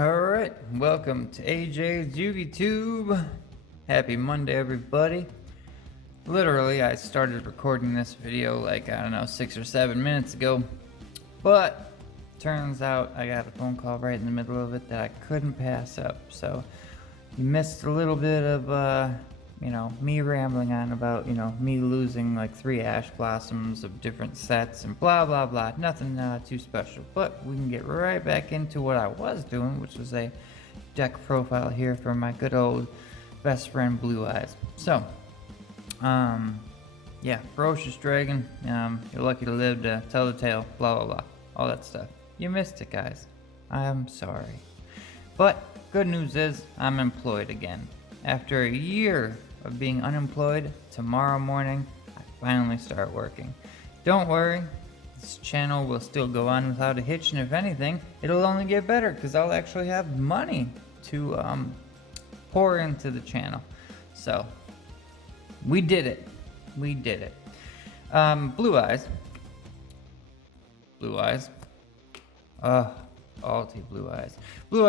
Alright, welcome to AJ's YugiTube. Happy Monday, everybody. Literally, I started recording this video like, I don't know, 6 or 7 minutes ago. But, turns out I got a phone call right in the middle of it that I couldn't pass up. So, you missed a little bit of, me rambling on about, me losing like 3 ash blossoms of different sets and blah blah blah. Nothing too special, but we can get right back into what I was doing, which was a deck profile here for my good old best friend Blue Eyes. So, yeah, ferocious dragon. You're lucky to live to tell the tale. Blah blah blah, all that stuff. You missed it, guys. I'm sorry, but good news is I'm employed again. After a year of being unemployed, tomorrow morning I finally start working. Don't worry, this channel will still go on without a hitch, and if anything, it'll only get better because I'll actually have money to pour into the channel. So we did it. Blue Eyes. Alti Blue Eyes. Blue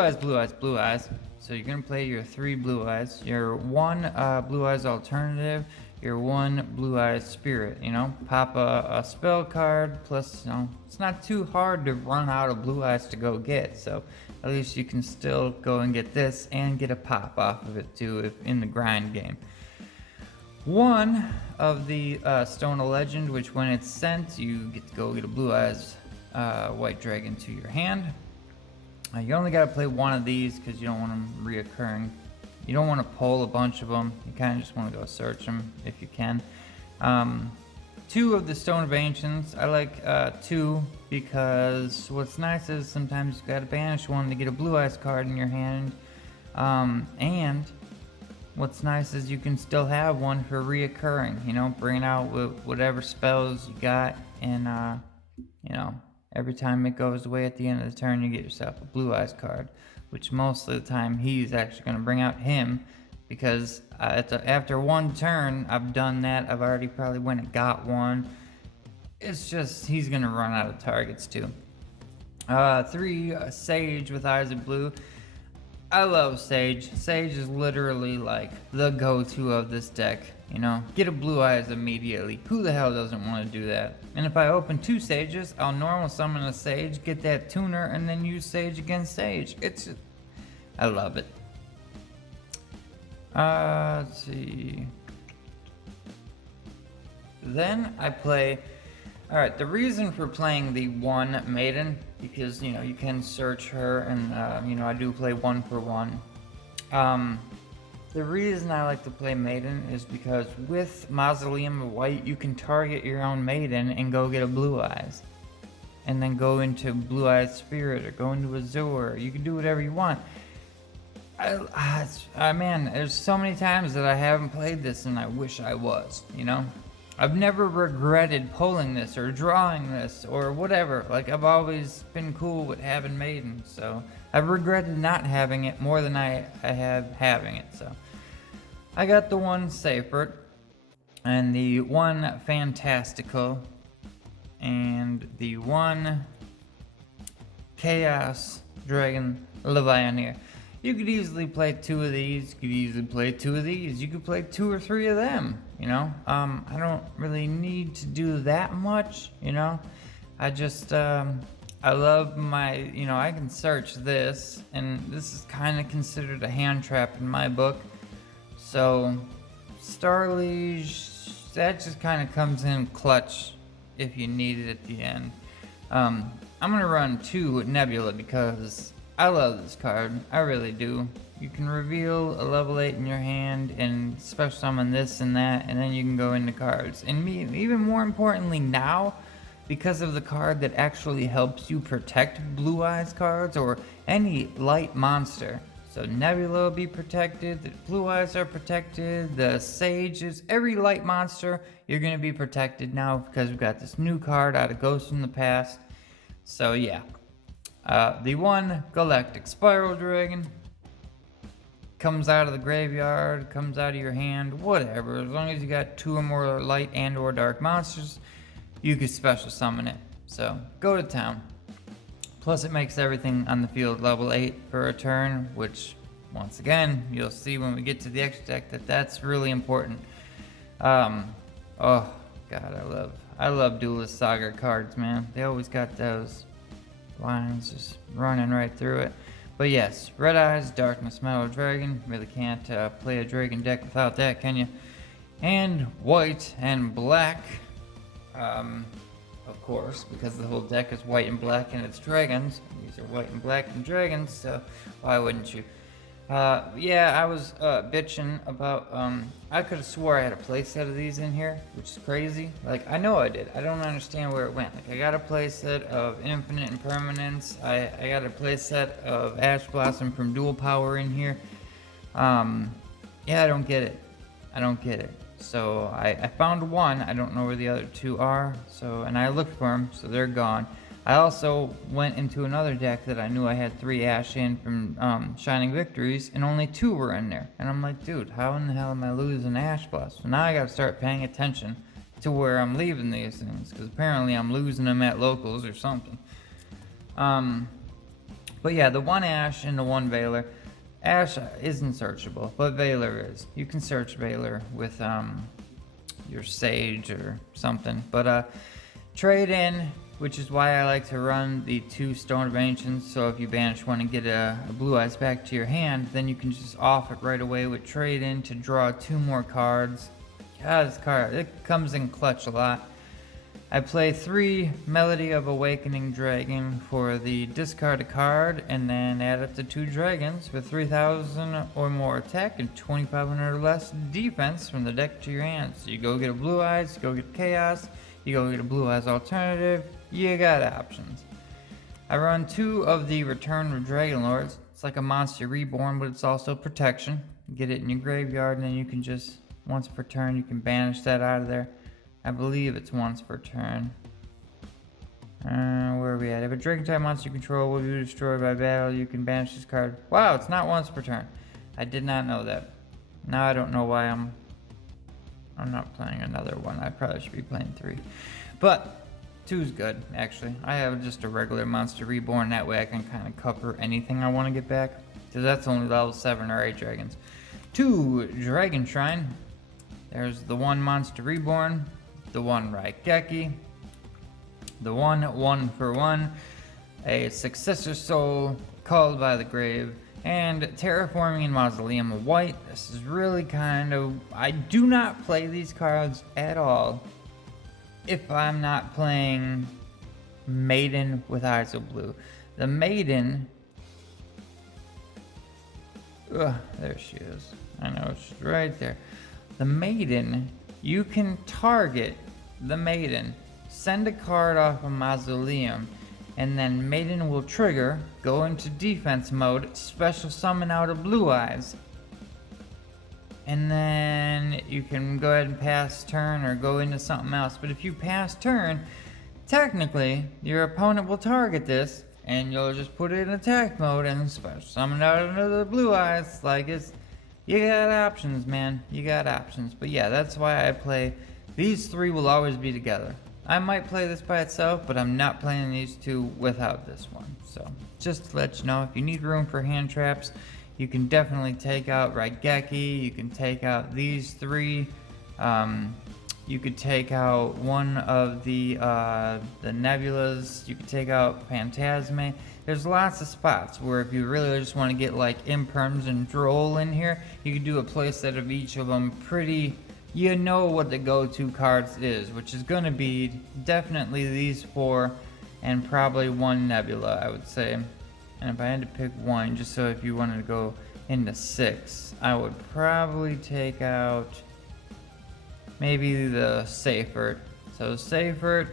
Eyes. So you're gonna play your 3 Blue Eyes, your 1 Blue Eyes alternative, your 1 Blue Eyes spirit. Pop a spell card. Plus, it's not too hard to run out of Blue Eyes to go get. So at least you can still go and get this and get a pop off of it too, if in the grind game. 1 of the Stone of Legend, which when it's sent, you get to go get a Blue Eyes White Dragon to your hand. You only gotta play 1 of these because you don't want them reoccurring. You don't want to pull a bunch of them. You kind of just want to go search them if you can. 2 of the Stone of Ancients. I like 2 because what's nice is sometimes you gotta banish 1 to get a Blue Eyes card in your hand. And what's nice is you can still have 1 for reoccurring. Bring out whatever spells you got, and every time it goes away at the end of the turn, you get yourself a Blue Eyes card, which most of the time he's actually going to bring out him, because after 1 turn, I've done that. I've already probably went and got 1. It's just, he's going to run out of targets too. 3, Sage with Eyes of Blue. I love Sage. Sage is literally like the go-to of this deck. Get a Blue Eyes immediately. Who the hell doesn't want to do that? And if I open 2 Sages, I'll normal summon a Sage, get that tuner, and then use Sage against Sage. I love it. Let's see. Then I play. Alright, the reason for playing the 1 Maiden, because you can search her, and I do play 1 for 1. The reason I like to play Maiden is because with Mausoleum of White, you can target your own Maiden and go get a Blue Eyes. And then go into Blue Eyes Spirit or go into Azure. You can do whatever you want. Man, there's so many times that I haven't played this and I wish I was, I've never regretted pulling this or drawing this or whatever. Like, I've always been cool with having Maiden, so I've regretted not having it more than I have having it. So I got the 1 Seifert and the 1 Fantastical and the 1 Chaos Dragon Levianeer. You could easily play 2 of these. You could easily play 2 of these. You could play 2 or 3 of them. I don't really need to do that much. I just I love my, I can search this, and this is kind of considered a hand trap in my book. So Starliege, that just kind of comes in clutch if you need it at the end. I'm gonna run 2 Nebula because I love this card. I really do. You can reveal a level 8 in your hand and special summon this and that, and then you can go into cards. And even more importantly now, because of the card that actually helps you protect Blue Eyes cards or any light monster. So Nebula will be protected, the Blue Eyes are protected, the Sages, every light monster, you're going to be protected now because we've got this new card out of Ghosts from the Past. So yeah. The 1 Galactic Spiral Dragon comes out of the graveyard, comes out of your hand, whatever. As long as you got 2 or more light and or dark monsters, you can special summon it. So go to town. Plus it makes everything on the field level 8 for a turn, which once again, you'll see when we get to the extra deck that that's really important. Oh god, I love Duelist Saga cards, man. They always got those lines just running right through it. But yes, Red Eyes, Darkness Metal Dragon. Really can't play a dragon deck without that, can you? And white and black. Of course, because the whole deck is white and black and it's dragons. These are white and black and dragons, so why wouldn't you? Yeah, I was bitching about, I could have swore I had a playset of these in here, which is crazy. Like, I know I did. I don't understand where it went. Like, I got a playset of Infinite Impermanence. I got a playset of Ash Blossom from Dual Power in here. Yeah, I don't get it. I don't get it. So I found one. I don't know where the other two are. So, and I looked for them, so they're gone. I also went into another deck that I knew I had 3 Ash in from Shining Victories, and only 2 were in there. And I'm like, dude, how in the hell am I losing Ash Blast? So now I gotta start paying attention to where I'm leaving these things, because apparently I'm losing them at locals or something. But yeah, the 1 Ash and the 1 Valor. Ash isn't searchable, but Valor is. You can search Valor with your Sage or something. But trade in, which is why I like to run the 2 Stone of Ancients. So if you banish one and get a Blue Eyes back to your hand, then you can just off it right away with trade in to draw 2 more cards. God, this card, it comes in clutch a lot. I play 3 Melody of Awakening Dragon for the discard a card, and then add up to 2 dragons with 3,000 or more attack and 2,500 or less defense from the deck to your hand. So you go get a Blue Eyes, you go get Chaos, you go get a Blue Eyes alternative, you got options. I run 2 of the Return of Dragon Lords. It's like a Monster Reborn, but it's also protection. You get it in your graveyard, and then you can just, once per turn, you can banish that out of there. I believe it's once per turn. Where are we at? If a dragon type monster you control will be destroyed by battle, you can banish this card. Wow, it's not once per turn. I did not know that. Now I don't know why I'm not playing another one. I probably should be playing 3. But 2 is good, actually. I have just a regular Monster Reborn. That way I can kind of cover anything I want to get back. Because that's only level 7 or 8 dragons. 2 Dragon Shrine. There's the 1 Monster Reborn. The 1 Raigeki, the 1 for 1, a Successor Soul, Called by the Grave, and Terraforming Mausoleum of White. This is really kind of, I do not play these cards at all if I'm not playing Maiden with Eyes of Blue. The Maiden, there she is. I know, she's right there. The Maiden, you can target the Maiden, send a card off a Mausoleum, and then Maiden will trigger, go into defense mode, special summon out a Blue Eyes, and then you can go ahead and pass turn or go into something else. But if you pass turn, technically your opponent will target this, and you'll just put it in attack mode and special summon out another Blue Eyes. Like, it's, you got options, man. You got options. But yeah, that's why I play. These 3 will always be together. I might play this by itself, but I'm not playing these 2 without this one. So just to let you know, if you need room for hand traps, you can definitely take out Raigeki. You can take out these 3. You could take out one of the Nebulas. You could take out Phantasme. There's lots of spots where if you really just want to get like Imperms and Droll in here, you could do a playset of each of them pretty, you know what the go-to cards is, which is going to be definitely these 4 and probably 1 Nebula, I would say. And if I had to pick one, just so if you wanted to go into 6, I would probably take out maybe the Seifert. So Seifert,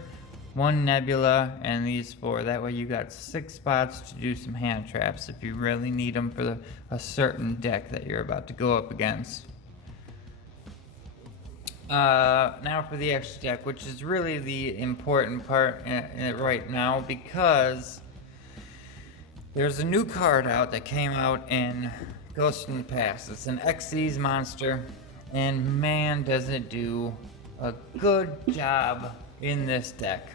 1 Nebula, and these 4. That way you got 6 spots to do some hand traps if you really need them for a certain deck that you're about to go up against. Now for the extra deck, which is really the important part right now, because there's a new card out that came out in Ghost in the Past. It's an Xyz monster, and man does it do a good job in this deck.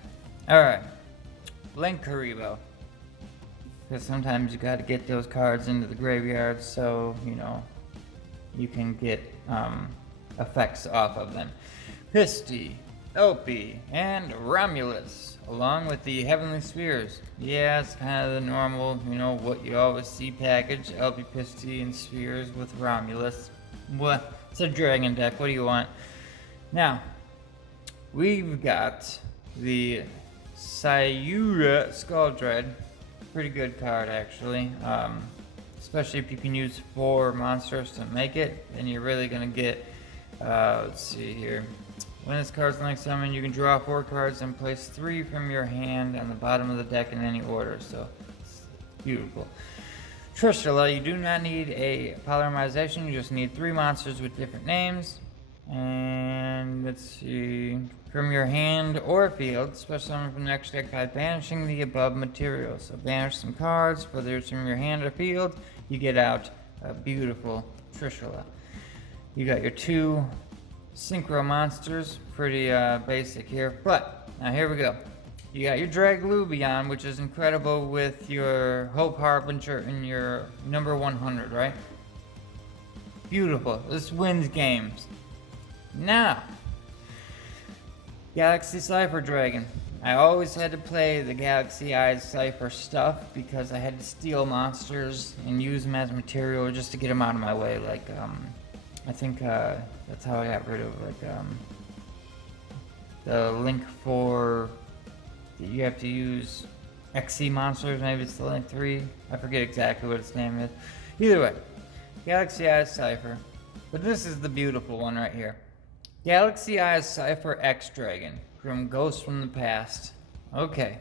Alright, Link Karibo. because sometimes you got to get those cards into the graveyard so, you know, you can get effects off of them. Pisty, Opie, and Romulus, along with the Heavenly Spheres. Yeah, it's kind of the normal, you know, what you always see package. Opie, Pisty, and Spheres with Romulus. What? It's a dragon deck. What do you want? Now, we've got the Sayura Skull Dread. Pretty good card, actually. Especially if you can use 4 monsters to make it, then you're really gonna get. Let's see here. When this card's like summon, you can draw 4 cards and place 3 from your hand on the bottom of the deck in any order. So, it's beautiful. Trishula, you do not need a polymerization. You just need 3 monsters with different names. And let's see, from your hand or field, special summon from the next deck by banishing the above materials. So banish some cards, whether it's from your hand or field, you get out a beautiful Trishula. You got your 2 synchro monsters, pretty basic here, but now here we go. You got your Draglubion, which is incredible with your Hope Harbinger and your number 100, right? Beautiful. This wins games. Now, Galaxy Cypher Dragon. I always had to play the Galaxy Eyes Cypher stuff because I had to steal monsters and use them as material just to get them out of my way. Like, I think that's how I got rid of like the link for. You have to use XC monsters, maybe it's the link 3. I forget exactly what its name is. Either way, Galaxy Eyes Cypher. But this is the beautiful one right here. Galaxy Eyes Cypher X Dragon from Ghosts from the Past. Okay.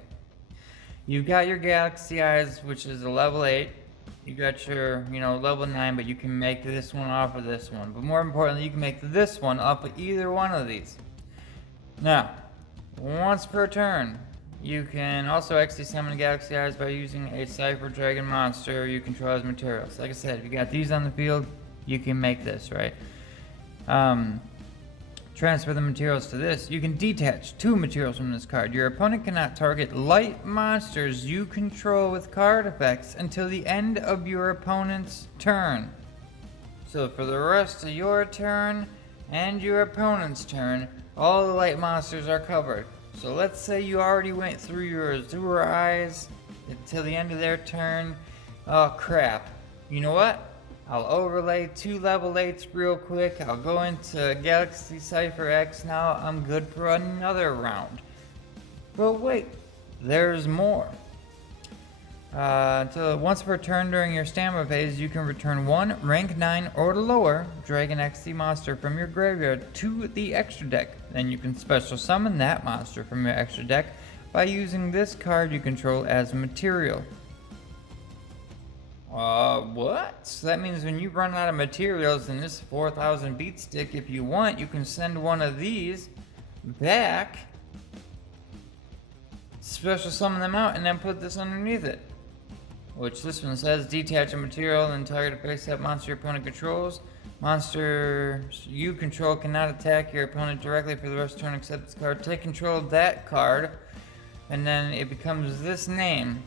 You've got your Galaxy Eyes, which is a level 8. You got your, you know, level 9, but you can make this one off of this one. But more importantly, you can make this one off of either one of these. Now, once per turn, you can also XD summon Galaxy Eyes by using a Cypher Dragon monster you control as materials. Like I said, if you got these on the field, you can make this, right? Transfer the materials to this. You can detach 2 materials from this card. Your opponent cannot target light monsters you control with card effects until the end of your opponent's turn. So for the rest of your turn and your opponent's turn, all the light monsters are covered. So let's say you already went through your Azure Eyes until the end of their turn. Oh crap. You know what? I'll overlay 2 level 8s real quick. I'll go into Galaxy Cypher X now. I'm good for another round. But wait, there's more. Until once per turn during your standby phase, you can return 1 rank 9 or lower Dragon XC monster from your graveyard to the extra deck. Then you can special summon that monster from your extra deck by using this card you control as material. What? So that means when you run out of materials in this 4000 beat stick, if you want, you can send one of these back, special summon them out, and then put this underneath it. Which this one says, detach a material and target a face-up monster your opponent controls. Monsters you control cannot attack your opponent directly for the rest of the turn except this card. Take control of that card, and then it becomes this name,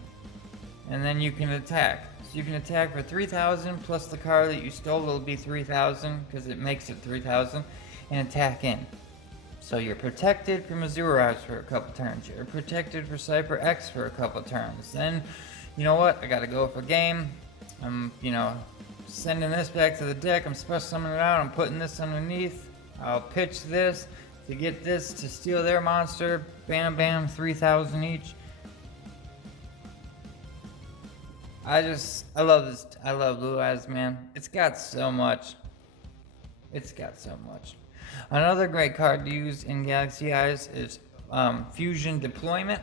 and then you can attack. So you can attack for 3,000 plus the card that you stole will be 3,000 because it makes it 3,000, and attack in. So you're protected from Azure Eyes for a couple turns. You're protected for Cypher X for a couple turns. Then, you know what? I gotta go for game. I'm, sending this back to the deck. I'm special summoning it out. I'm putting this underneath. I'll pitch this to get this to steal their monster. Bam, bam, 3,000 each. I love this. I love Blue Eyes, man. It's got so much. Another great card to use in Galaxy Eyes is Fusion Deployment.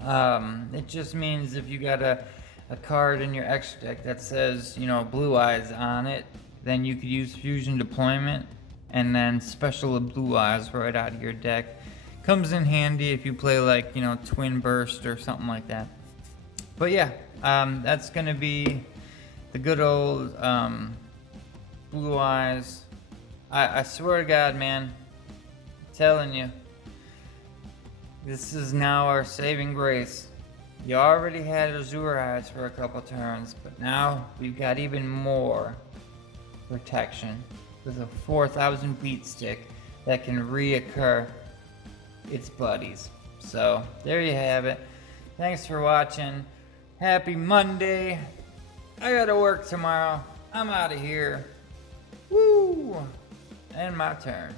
It just means if you got a card in your extra deck that says, Blue Eyes on it, then you could use Fusion Deployment and then special Blue Eyes right out of your deck. Comes in handy if you play like, Twin Burst or something like that. But yeah, that's going to be the good old Blue Eyes. I swear to God, man, I'm telling you, this is now our saving grace. You already had Azure Eyes for a couple turns, but now we've got even more protection with a 4,000 beat stick that can reoccur its buddies. So there you have it. Thanks for watching. Happy Monday. I gotta work tomorrow. I'm out of here. Woo! And my turn.